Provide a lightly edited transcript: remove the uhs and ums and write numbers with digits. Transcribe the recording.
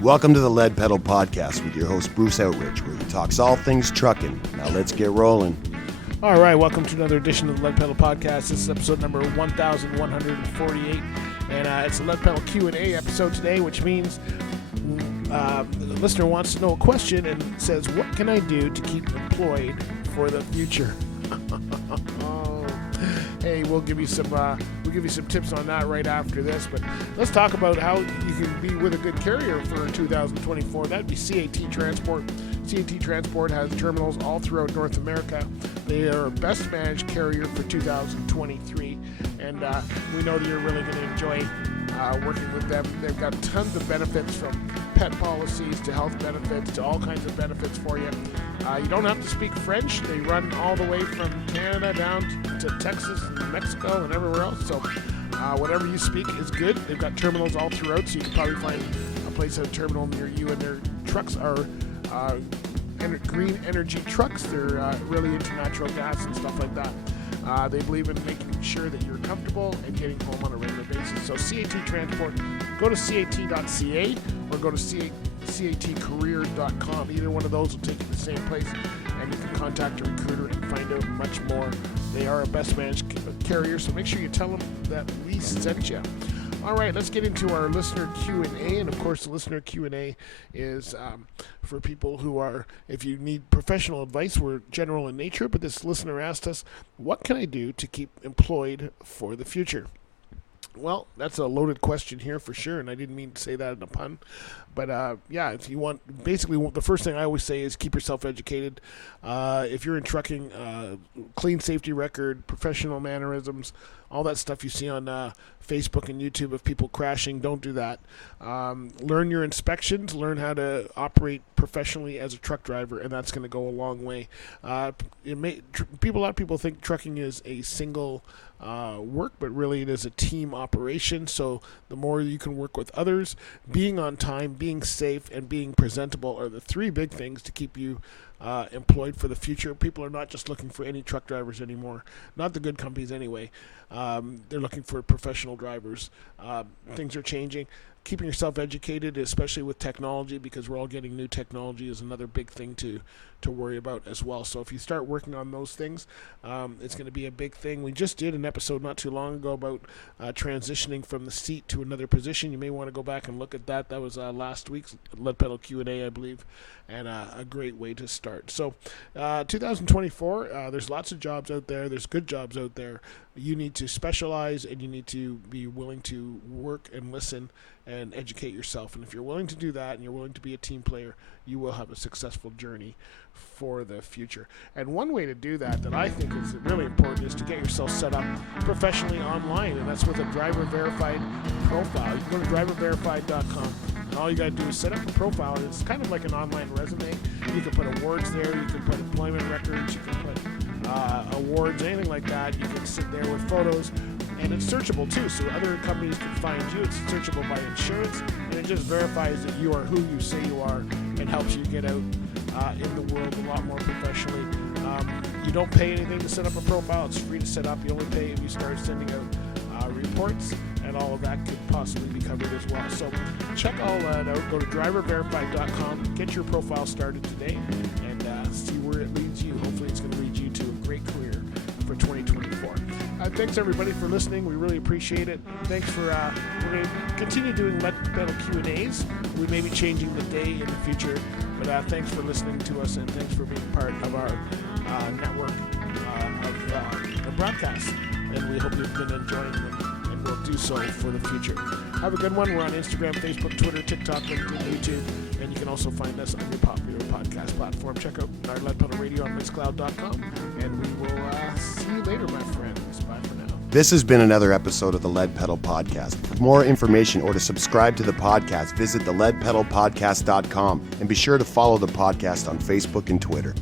Welcome to the Lead Pedal Podcast with your host, Bruce Outridge, where he talks all things trucking. Now let's get rolling. All right, welcome to another edition of the Lead Pedal Podcast. This is episode number 1148, and it's a Lead Pedal Q&A episode today, which means the listener wants to know a question and says, what can I do to keep employed for the future? Hey, we'll give you some tips on that right after this. But let's talk about how you can be with a good carrier for 2024. That'd be CAT Transport. CAT Transport has terminals all throughout North America. They are our best managed carrier for 2023, and we know that you're really going to enjoy working with them. They've got tons of benefits, from pet policies to health benefits to all kinds of benefits for you. You don't have to speak French. They run all the way from Canada down to Texas and Mexico and everywhere else. So whatever you speak is good. They've got terminals all throughout, so you can probably find a place at a terminal near you. And their trucks are green energy trucks. They're really into natural gas and stuff like that. They believe in making sure that you're comfortable and getting home on a regular basis. So CAT Transport, go to cat.ca or go to catcareer.com. Either one of those will take you to the same place, and you can contact a recruiter and find out much more. They are a best managed carrier, so make sure you tell them that we sent you. All right, let's get into our listener Q&A, and of course the listener Q&A is for people who are, if you need professional advice, we're general in nature, but this listener asked us, what can I do to keep employed for the future? Well, that's a loaded question here for sure, and I didn't mean to say that in a pun. But yeah, if you want, basically the first thing I always say is keep yourself educated. If you're in trucking, clean safety record, professional mannerisms, all that stuff you see on Facebook and YouTube of people crashing, don't do that. Learn your inspections, learn how to operate professionally as a truck driver, and that's going to go a long way. A lot of people think trucking is a single work, but really it is a team operation. So the more you can work with others, being on time, being safe, and being presentable are the three big things to keep you employed for the future. People are not just looking for any truck drivers anymore, not the good companies anyway. They're looking for professional drivers. Things are changing. Keeping yourself educated, especially with technology, because we're all getting new technology, is another big thing to worry about as well. So if you start working on those things, it's going to be a big thing. We just did an episode not too long ago about transitioning from the seat to another position. You may want to go back and look at that. That was last week's Lead Pedal Q&A, I believe, and a great way to start. So 2024, there's lots of jobs out there. There's good jobs out there. You need to specialize, and you need to be willing to work and listen and educate yourself. And if you're willing to do that and you're willing to be a team player, you will have a successful journey for the future. And one way to do that I think is really important is to get yourself set up professionally online, and that's with a driver verified profile. You can go to driververified.com, and all you got to do is set up a profile. And it's kind of like an online resume. You can put awards there, you can put employment records, you can put awards, anything like that. You can sit there with photos, and it's searchable too, so other companies can find you. It's searchable by insurance, and it just verifies that you are who you say you are and helps you get out in the world a lot more professionally. You don't pay anything to set up a profile. It's free to set up. You only pay if you start sending out reports, and all of that could possibly be covered as well. So check all that out. Go to driververified.com, get your profile started today, and see where it leads you. Hopefully it's going to lead you to a great career for 2024. Thanks everybody for listening. We really appreciate it. Thanks for we're going to continue doing Lead Pedal Q&As. We may be changing the day in the future, but thanks for listening to us, and thanks for being part of our network of broadcasts. And we hope you've been enjoying them, and will do so for the future. Have a good one. We're on Instagram, Facebook, Twitter, TikTok, LinkedIn, YouTube, and you can also find us on your popular podcast platform. Check out our Lead Pedal Radio on mixcloud.com, and we will see you later, my friends. Bye for now. This has been another episode of the Lead Pedal Podcast. For more information or to subscribe to the podcast, visit theleadpedalpodcast.com, and be sure to follow the podcast on Facebook and Twitter.